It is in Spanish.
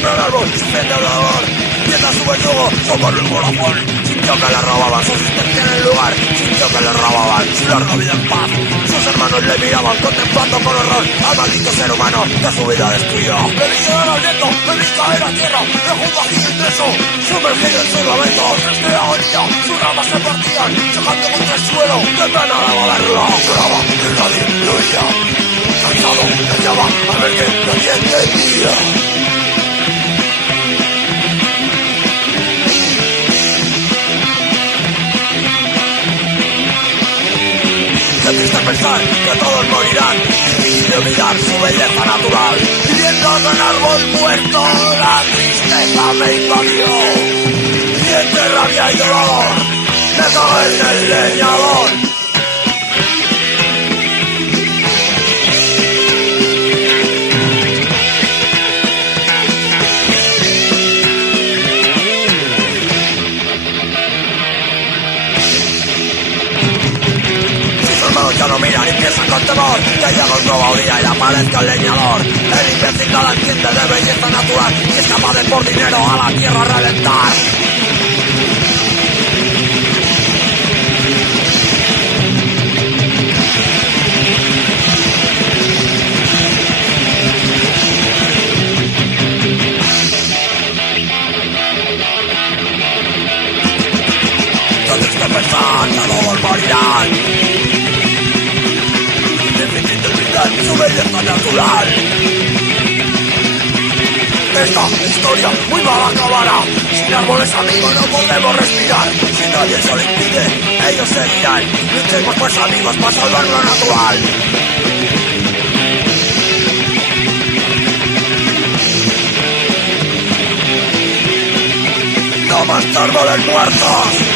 compra un árbol, sufriendo el dolor, mientras su verdugo socorre el corazón. Sintió que le robaban su existencia en el lugar, sintió que le robaban su larga vida en paz. Sus hermanos le miraban contemplando con horror al maldito ser humano que su vida destruyó. Me vi llegar al viento, me vi caer a tierra, me junto aquí indefenso, sumergido en sus lamentos. Desde la agonía, sus ramas se partían, chocando contra el suelo, de pena de moverlo. Lloraba que nadie lo veía, cansado, callaba a ver que nadie entendía. Qué triste pensar que todos morirán, difícil de olvidar su belleza natural. Viviendo en un árbol muerto, la tristeza me invadió. Y entre rabia y dolor, me cagué en el leñador. Ya no miran y piensan con temor que llega un nuevo día y aparezca el leñador. El imbécil nada entiende de belleza natural y es capaz de por dinero a la tierra reventar. Tienes que pensar que todos morirán, su belleza natural. Esta historia muy mal acabará. Sin árboles amigos no podemos respirar. Si nadie se lo impide, ellos seguirán. Luchemos pues amigos para salvar lo natural. No más árboles muertos.